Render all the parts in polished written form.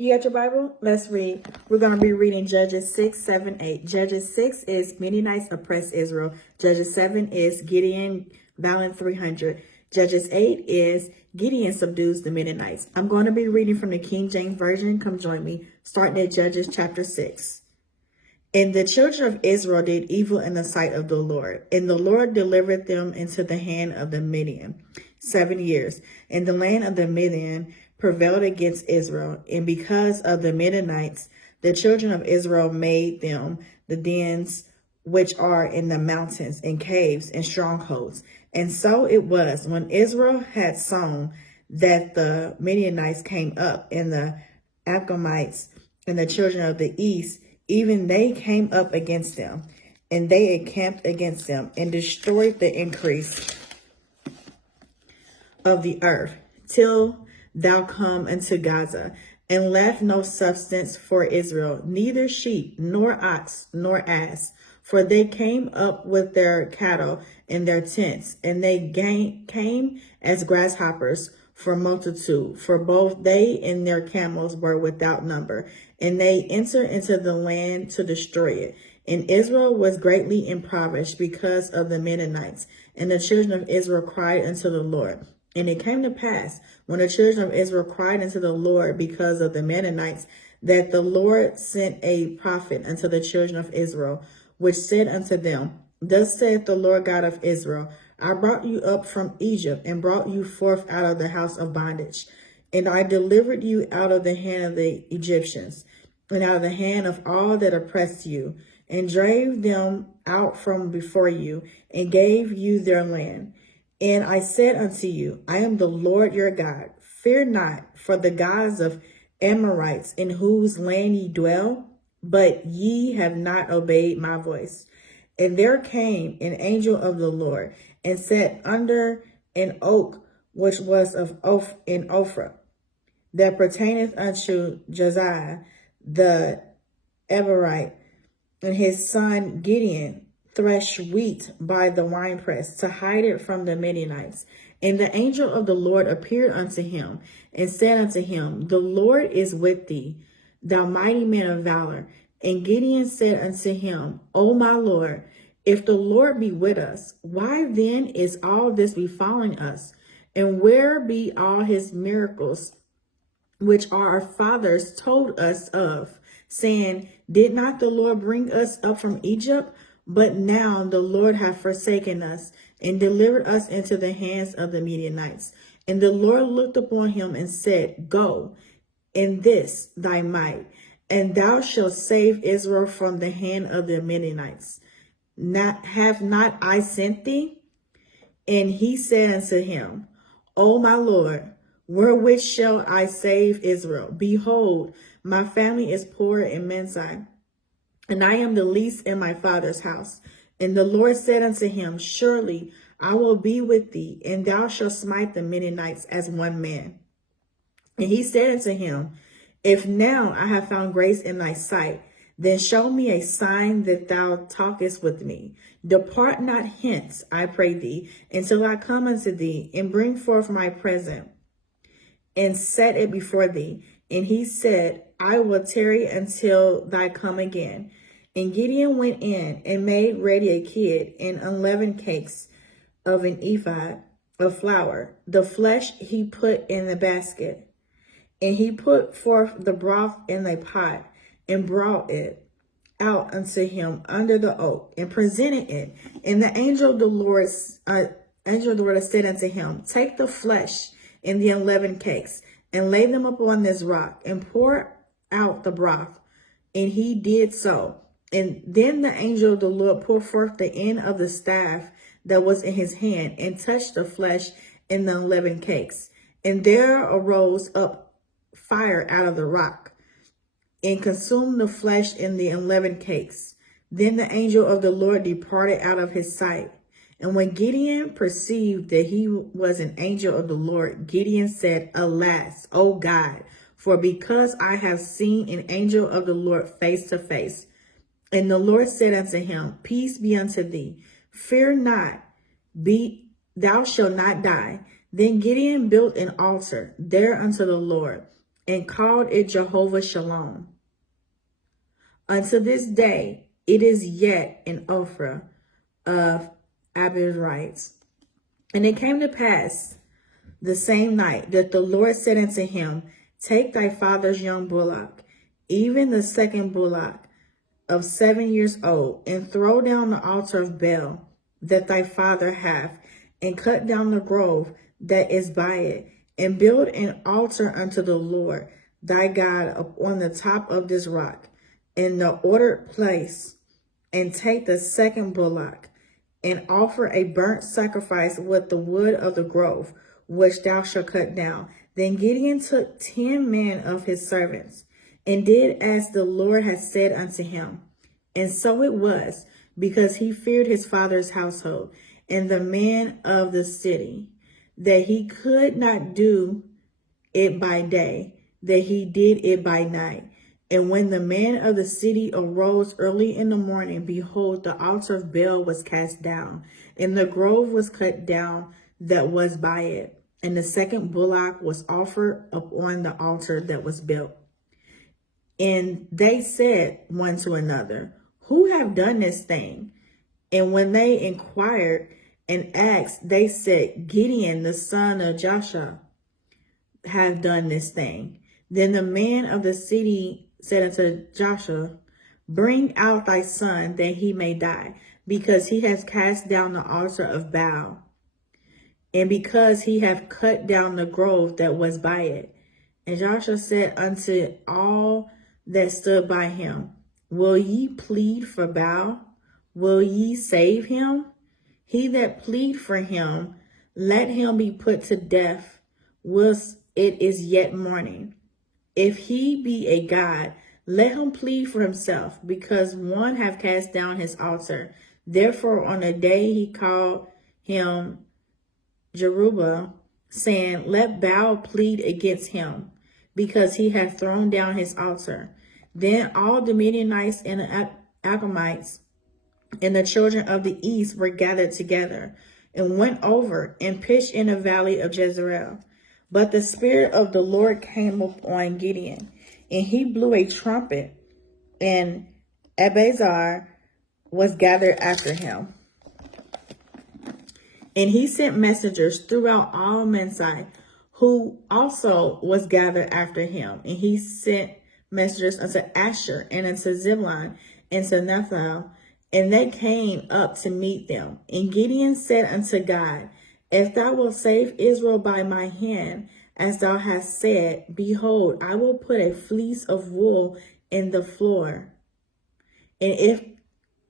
You got your Bible? Let's read. We're going to be reading Judges 6, 7, 8. Judges 6 is Midianites oppress Israel. Judges 7 is Gideon valiant 300. Judges 8 is Gideon subdues the Midianites. I'm going to be reading from the King James Version. Come join me. Starting at Judges chapter 6. And the children of Israel did evil in the sight of the Lord. And the Lord delivered them into the hand of the Midian 7 years. And the land of the Midian prevailed against Israel. And because of the Midianites, the children of Israel made them the dens which are in the mountains and caves and strongholds. And so it was when Israel had sown that the Midianites came up, and the Amalekites and the children of the east, even they came up against them, and they encamped against them and destroyed the increase of the earth till thou come unto Gaza, and left no substance for Israel, neither sheep, nor ox, nor ass. For they came up with their cattle in their tents, and they came as grasshoppers for multitude, for both they and their camels were without number, and they entered into the land to destroy it. And Israel was greatly impoverished because of the Midianites, and the children of Israel cried unto the Lord. And it came to pass, when the children of Israel cried unto the Lord because of the Midianites, that the Lord sent a prophet unto the children of Israel, which said unto them, Thus saith the Lord God of Israel, I brought you up from Egypt, and brought you forth out of the house of bondage. And I delivered you out of the hand of the Egyptians, and out of the hand of all that oppressed you, and drave them out from before you, and gave you their land. And I said unto you, I am the Lord your God. Fear not for the gods of Amorites, in whose land ye dwell, but ye have not obeyed my voice. And there came an angel of the Lord, and sat under an oak which was in Ophrah, that pertaineth unto Josiah the Eberite, and his son Gideon threshed wheat by the winepress to hide it from the Midianites. And the angel of the Lord appeared unto him, and said unto him, The Lord is with thee, thou mighty man of valor. And Gideon said unto him, O my Lord, if the Lord be with us, why then is all this befalling us? And where be all his miracles, which our fathers told us of, saying, Did not the Lord bring us up from Egypt? But now the Lord hath forsaken us, and delivered us into the hands of the Midianites. And the Lord looked upon him and said, Go in this thy might, and thou shalt save Israel from the hand of the Midianites. Have not I sent thee? And he said unto him, O my Lord, wherewith shall I save Israel? Behold, my family is poor in Mensai, and I am the least in my father's house. And the Lord said unto him, Surely I will be with thee, and thou shalt smite the Midianites as one man. And he said unto him, If now I have found grace in thy sight, then show me a sign that thou talkest with me. Depart not hence, I pray thee, until I come unto thee, and bring forth my present, and set it before thee. And he said, I will tarry until thou come again. And Gideon went in and made ready a kid and unleavened cakes of an ephah of flour. The flesh he put in the basket. And he put forth the broth in a pot, and brought it out unto him under the oak, and presented it. And the angel of the Lord said unto him, Take the flesh and the unleavened cakes, and lay them upon this rock, and pour out the broth. And he did so. And then the angel of the Lord put forth the end of the staff that was in his hand, and touched the flesh and the unleavened cakes. And there arose up fire out of the rock, and consumed the flesh and the unleavened cakes. Then the angel of the Lord departed out of his sight. And when Gideon perceived that he was an angel of the Lord, Gideon said, Alas, O God, for because I have seen an angel of the Lord face to face. And the Lord said unto him, Peace be unto thee. Fear not, thou shalt not die. Then Gideon built an altar there unto the Lord, and called it Jehovah Shalom. Unto this day, it is yet an Ophrah of Abizrites. And it came to pass the same night that the Lord said unto him, Take thy father's young bullock, even the second bullock of 7 years old, and throw down the altar of Baal that thy father hath, and cut down the grove that is by it, and build an altar unto the Lord thy God upon the top of this rock, in the ordered place, and take the second bullock, and offer a burnt sacrifice with the wood of the grove, which thou shalt cut down. Then Gideon took 10 men of his servants, and did as the Lord had said unto him. And so it was, because he feared his father's household and the men of the city, that he could not do it by day, that he did it by night. And when the man of the city arose early in the morning, behold, the altar of Baal was cast down, and the grove was cut down that was by it. And the second bullock was offered upon the altar that was built. And they said one to another, Who have done this thing? And when they inquired and asked, they said, Gideon, the son of Joshua, have done this thing. Then the man of the city said unto Joshua, Bring out thy son, that he may die, because he has cast down the altar of Baal, and because he hath cut down the grove that was by it. And Joshua said unto all that stood by him, Will ye plead for Baal? Will ye save him? He that plead for him, let him be put to death, whilst it is yet morning. If he be a god, let him plead for himself, because one hath cast down his altar. Therefore on the day he called him Jerubbaal, saying, Let Baal plead against him, because he hath thrown down his altar. Then all the Midianites and the Amalekites and the children of the east were gathered together, and went over and pitched in the valley of Jezreel. But the Spirit of the Lord came upon Gideon, and he blew a trumpet, and Abiezer was gathered after him. And he sent messengers throughout all Mensai, who also was gathered after him. And he sent messengers unto Asher, and unto Zebulun, and to Naphtali, and they came up to meet them. And Gideon said unto God, If thou wilt save Israel by my hand, as thou hast said, behold, I will put a fleece of wool in the floor. And if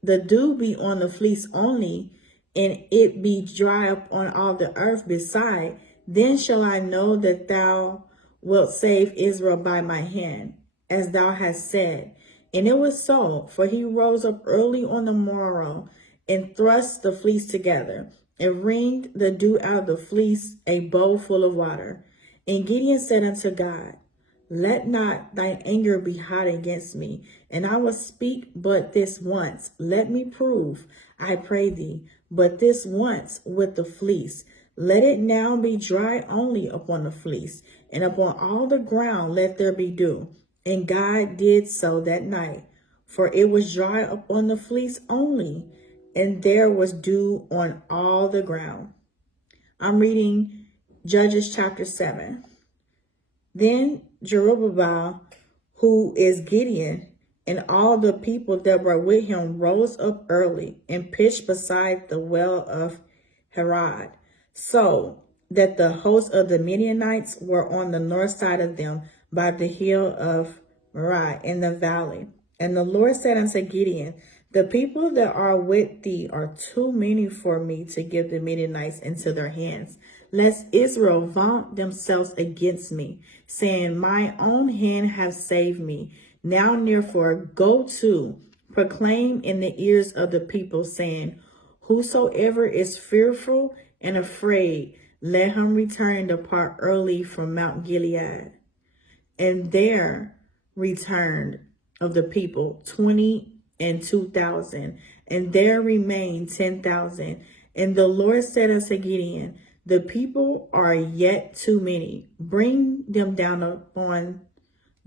the dew be on the fleece only, and it be dry upon all the earth beside, then shall I know that thou wilt save Israel by my hand, as thou hast said. And it was so, for he rose up early on the morrow, and thrust the fleece together, and wringed the dew out of the fleece, a bowl full of water. And Gideon said unto God, Let not thine anger be hot against me, and I will speak but this once. Let me prove, I pray thee, but this once with the fleece. Let it now be dry only upon the fleece, and upon all the ground let there be dew. And God did so that night, for it was dry upon the fleece only, and there was dew on all the ground. I'm reading Judges chapter 7. Then Jerubbaal, who is Gideon, and all the people that were with him rose up early and pitched beside the well of Harod, so that the host of the Midianites were on the north side of them by the hill of Moriah in the valley. And the Lord said unto Gideon, The people that are with thee are too many for me to give the Midianites into their hands, lest Israel vaunt themselves against me, saying, My own hand hath saved me. Now therefore go to, proclaim in the ears of the people, saying, Whosoever is fearful and afraid, let him return and depart early from Mount Gilead. And there returned of the people 22,000, and there remained 10,000. And the Lord said unto Gideon, The people are yet too many. Bring them down upon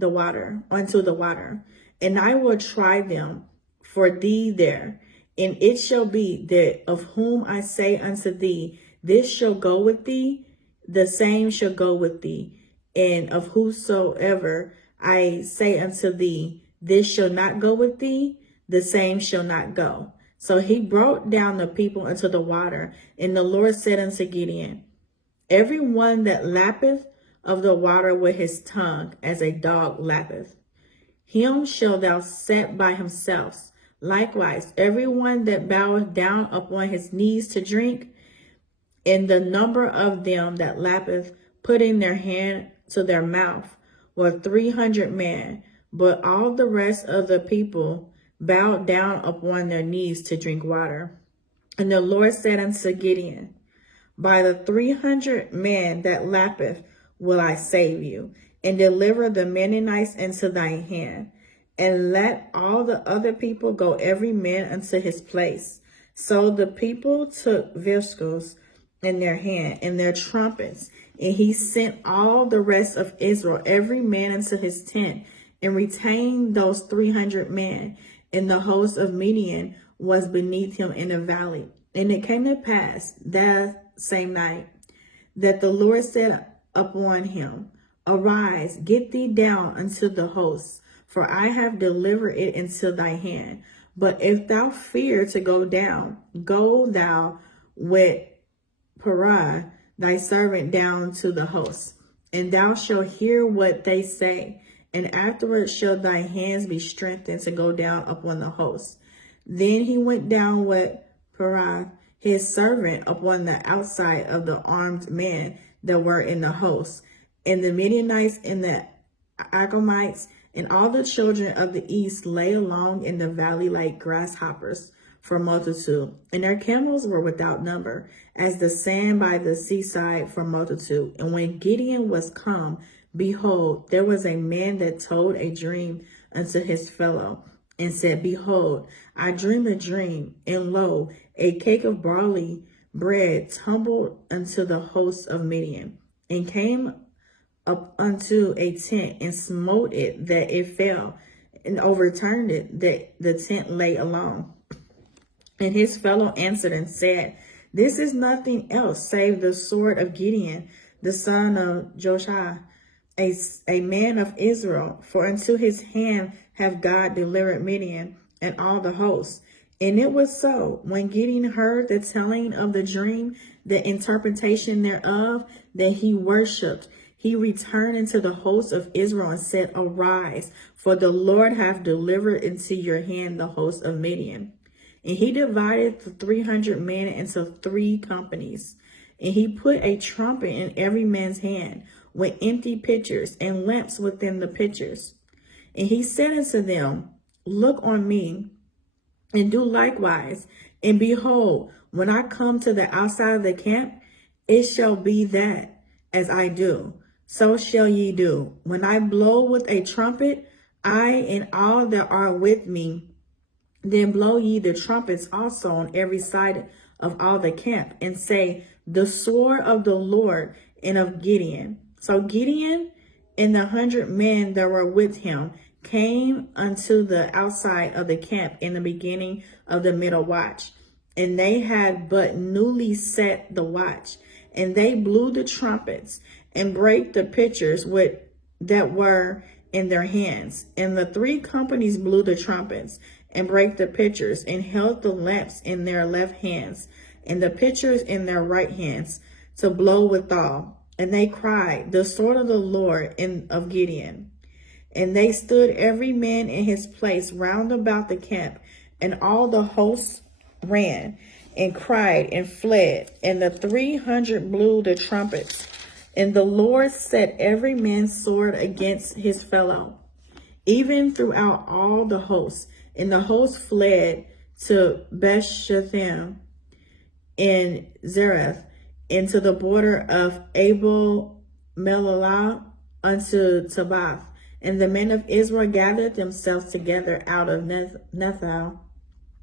unto the water, and I will try them for thee there. And it shall be that of whom I say unto thee, this shall go with thee, the same shall go with thee. And of whosoever I say unto thee, this shall not go with thee, the same shall not go. So he brought down the people into the water, and the Lord said unto Gideon, every one that lappeth of the water with his tongue, as a dog lappeth, him shalt thou set by himself. Likewise, every one that boweth down upon his knees to drink, in the number of them that lappeth, putting their hand to their mouth, were 300 men. But all the rest of the people bowed down upon their knees to drink water. And the Lord said unto Gideon, by the 300 men that lappeth will I save you, and deliver the Midianites into thine hand. And let all the other people go every man unto his place. So the people took vessels in their hand and their trumpets, and he sent all the rest of Israel, every man into his tent, and retained those 300 men. And the host of Midian was beneath him in a valley. And it came to pass that same night that the Lord said upon him, arise, get thee down unto the host, for I have delivered it into thy hand. But if thou fear to go down, go thou with Parah, thy servant, down to the host, and thou shalt hear what they say. And afterwards shall thy hands be strengthened to go down upon the host. Then he went down with Parah, his servant, upon the outside of the armed men that were in the host. And the Midianites and the Agamites and all the children of the east lay along in the valley like grasshoppers for multitude. And their camels were without number, as the sand by the seaside for multitude. And when Gideon was come, behold, there was a man that told a dream unto his fellow, and said, behold, I dreamed a dream, and lo, a cake of barley bread tumbled unto the host of Midian, and came up unto a tent, and smote it that it fell, and overturned it that the tent lay alone. And his fellow answered and said, this is nothing else save the sword of Gideon, the son of Joshua, a man of Israel. For unto his hand have God delivered Midian and all the hosts. And it was so, when Gideon heard the telling of the dream, the interpretation thereof, that he worshipped. He returned into the host of Israel and said, arise, for the Lord hath delivered into your hand the host of Midian. And he divided the 300 men into 3 companies. And he put a trumpet in every man's hand, with empty pitchers and lamps within the pitchers. And he said unto them, look on me, and do likewise. And behold, when I come to the outside of the camp, it shall be that, as I do, so shall ye do. When I blow with a trumpet, I and all that are with me, then blow ye the trumpets also on every side of all the camp, and say, the sword of the Lord and of Gideon. So Gideon and the 100 men that were with him came unto the outside of the camp in the beginning of the middle watch. And they had but newly set the watch. And they blew the trumpets and brake the pitchers that were in their hands. And the 3 companies blew the trumpets and brake the pitchers, and held the lamps in their left hands, and the pitchers in their right hands, to blow withal. And they cried, the sword of the Lord and of Gideon. And they stood every man in his place round about the camp, and all the hosts ran and cried and fled. And the 300 blew the trumpets. And the Lord set every man's sword against his fellow, even throughout all the hosts. And the host fled to Bethshean in Zereth, into the border of Abel Melah unto Tabbath. And the men of Israel gathered themselves together out of Nethal,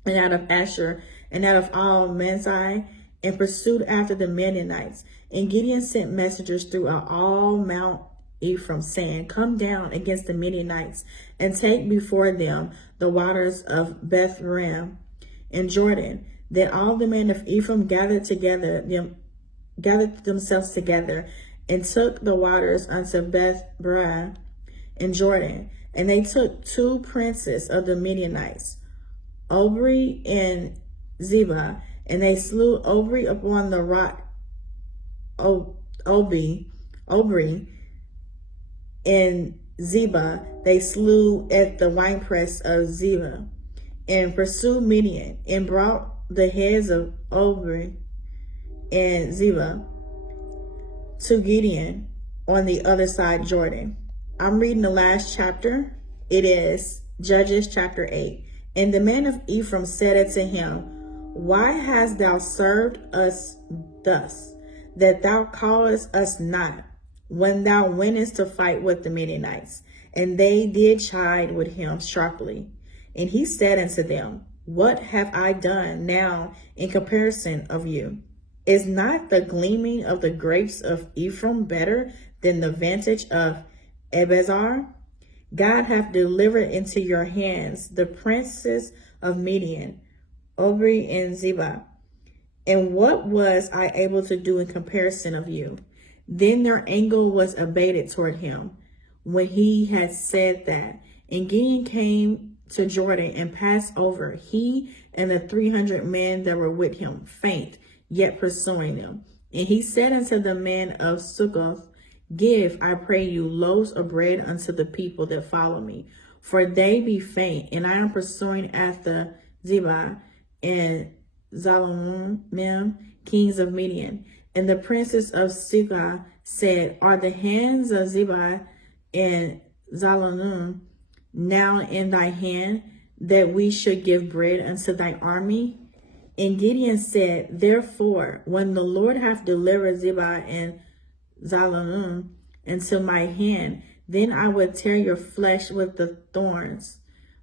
and out of Asher, and out of all Manzai, and pursued after the Midianites. And Gideon sent messengers throughout all Mount Ephraim, saying, Come down against the Midianites, and take before them the waters of Beth-ram and Jordan. Then all the men of Ephraim gathered themselves together, and took the waters unto Beth-ram and Jordan. And they took 2 princes of the Midianites, Obri and Zebah, and they slew Obri upon the rock Obri, and Zebah they slew at the winepress of Zebah, and pursued Midian, and brought the heads of Obri and Zebah to Gideon on the other side Jordan. I'm reading the last chapter. It is Judges chapter 8. And the man of Ephraim said unto him, Why hast thou served us thus, that thou callest us not, when thou wentest to fight with the Midianites? And they did chide with him sharply. And he said unto them, What have I done now in comparison of you? Is not the gleaming of the grapes of Ephraim better than the vantage of Ebezar? God hath delivered into your hands the princes of Midian, Obri and Zebah. And what was I able to do in comparison of you? Then their anger was abated toward him when he had said that. And Gideon came to Jordan and passed over, he and the 300 men that were with him, faint, yet pursuing them. And he said unto the man of Succoth, Give, I pray you, loaves of bread unto the people that follow me, for they be faint, and I am pursuing after Zebah and Zalmunna, kings of Midian. And the princes of Sigah said, Are the hands of Zebah and Zalmunna now in thy hand, that we should give bread unto thy army? And Gideon said, Therefore, when the Lord hath delivered Zebah and Zalmunna into my hand, then I would tear your flesh with the thorns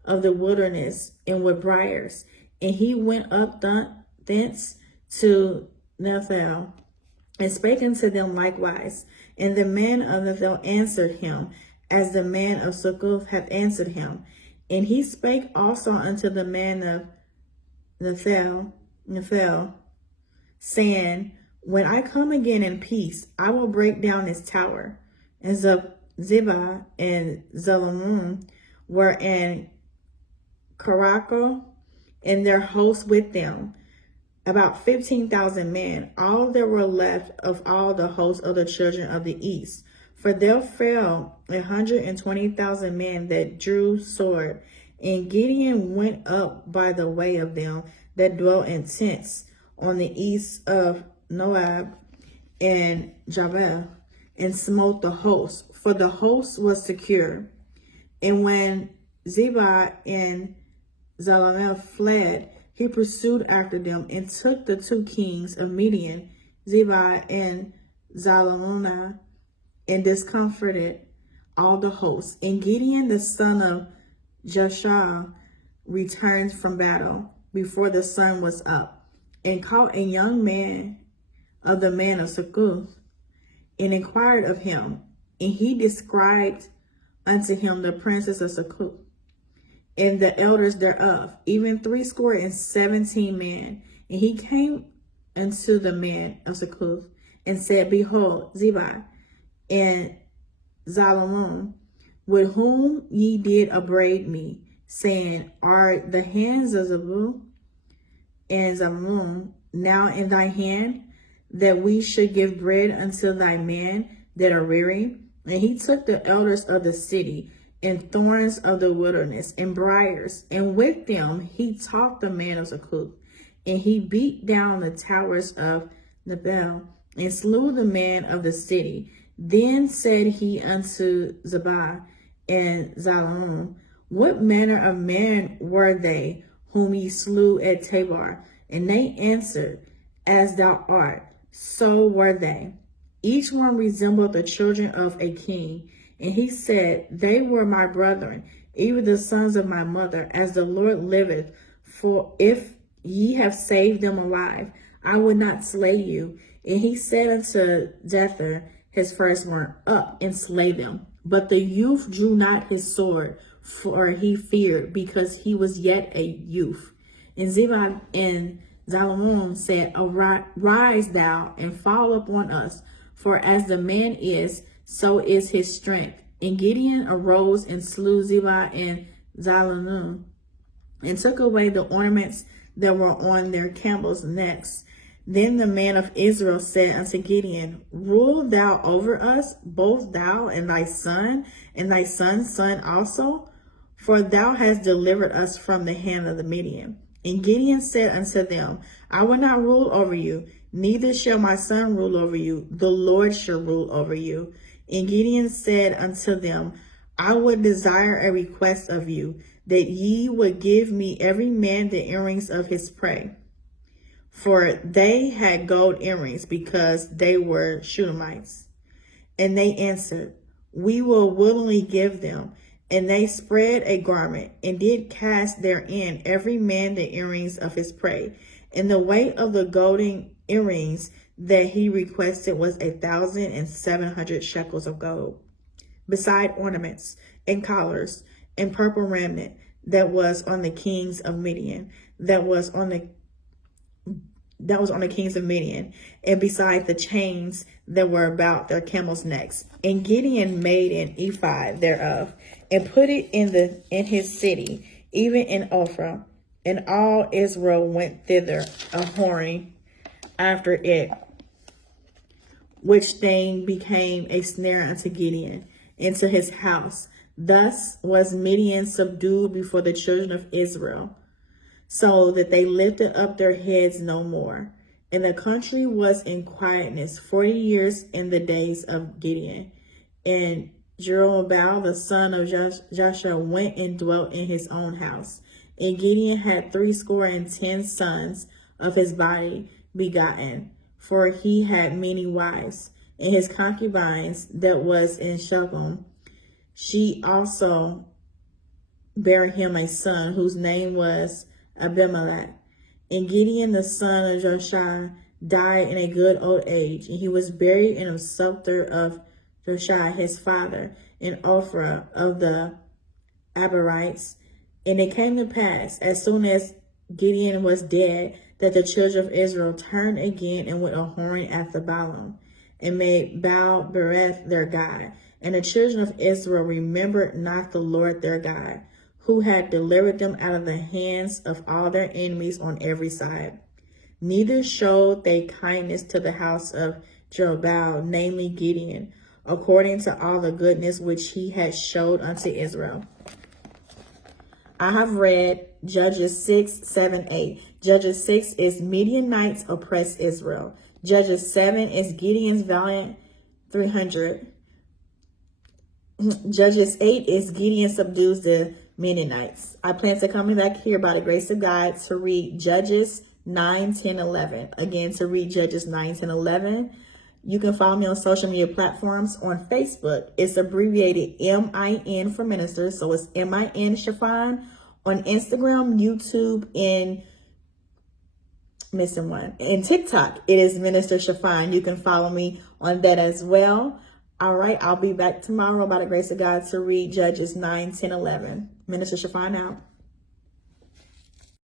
of the wilderness and with briars. And he went up thence to Bethel, and spake unto them likewise. And the man of Bethel answered him, as the man of Succoth hath answered him. And he spake also unto the man of Bethel, saying, When I come again in peace, I will break down this tower. And Zebah and Zalmunna were in Caraco, and their hosts with them, about 15,000 men, all that were left of all the hosts of the children of the east. For there fell 120,000 men that drew sword. And Gideon went up by the way of them that dwelt in tents on the east of Moab and Jabal, and smote the host, for the host was secure. And when Zebah and Zalmunna fled, he pursued after them, and took the 2 kings of Midian, Zebah and Zalmunna, and discomforted all the hosts. And Gideon the son of Joshua returned from battle before the sun was up, and caught a young man of the man of Succoth, and inquired of him. And he described unto him the princes of Succoth, and the elders thereof, even 70 men. And he came unto the man of Succoth, and said, Behold, Zebah and Zalmunna, with whom ye did upbraid me, saying, Are the hands of Zebah and Zalmunna now in thy hand, that we should give bread unto thy men that are weary? And he took the elders of the city, and thorns of the wilderness, and briars, and with them he taught the man of Succoth. And he beat down the towers of Nebel, and slew the man of the city. Then said he unto Zebah and Zalmunna, What manner of men were they whom ye slew at Tabor? And they answered, As thou art, so were they. Each one resembled the children of a king. And he said, They were my brethren, even the sons of my mother, as the Lord liveth. For if ye have saved them alive, I would not slay you. And he said unto Jether, his firstborn up and slay them. But the youth drew not his sword, for he feared, because he was yet a youth. And Ziba and Zalmon said, Arise thou and fall upon us, for as the man is, so is his strength. And Gideon arose and slew Ziba and Zalmon, and took away the ornaments that were on their camels' necks. Then the man of Israel said unto Gideon, Rule thou over us, both thou and thy son's son also, for thou hast delivered us from the hand of the Midian. And Gideon said unto them, I will not rule over you, neither shall my son rule over you. The Lord shall rule over you. And Gideon said unto them, I would desire a request of you, that ye would give me every man the earrings of his prey. For they had gold earrings, because they were Shunamites. And they answered, We will willingly give them. And they spread a garment, and did cast therein every man the earrings of his prey. And the weight of the golden earrings that he requested was 1,700 shekels of gold, beside ornaments and collars and purple raiment that was on the kings of Midian, that was on the kings of Midian, and beside the chains that were about their camels' necks. And Gideon made an ephod thereof, and put it in his city, even in Ophrah. And all Israel went thither a-whoring after it, which thing became a snare unto Gideon into his house. Thus was Midian subdued before the children of Israel, so that they lifted up their heads no more. And the country was in quietness 40 years in the days of Gideon. And Jerubbaal, the son of Joshua, went and dwelt in his own house. And Gideon had 70 sons of his body begotten, for he had many wives. And his concubines that was in Shechem, she also bare him a son, whose name was Abimelech. And Gideon, the son of Joshua, died in a good old age, and he was buried in a sepulchre of Joshua his father, in Ophrah of the Abarites. And it came to pass, as soon as Gideon was dead, that the children of Israel turned again and went a-whoring after Balaam, and made Baal-berith their god. And the children of Israel remembered not the Lord their God, who had delivered them out of the hands of all their enemies on every side. Neither showed they kindness to the house of Jerubbaal, namely Gideon, according to all the goodness which he had showed unto Israel. I have read Judges 6, 7, 8. Judges 6 is Midianites oppress Israel. Judges 7 is Gideon's valiant 300. Judges 8 is Gideon subdues the Midianites. I plan to come back here by the grace of God to read Judges 9, 10, 11. Again, to read Judges 9, 10, 11. You can follow me on social media platforms. On Facebook, it's abbreviated MIN for Minister, so it's MIN Chiffon. On Instagram, YouTube, and missing one. And TikTok, it is Minister Chiffon. You can follow me on that as well. All right, I'll be back tomorrow by the grace of God to read Judges 9, 10, 11. Minister Chiffon out.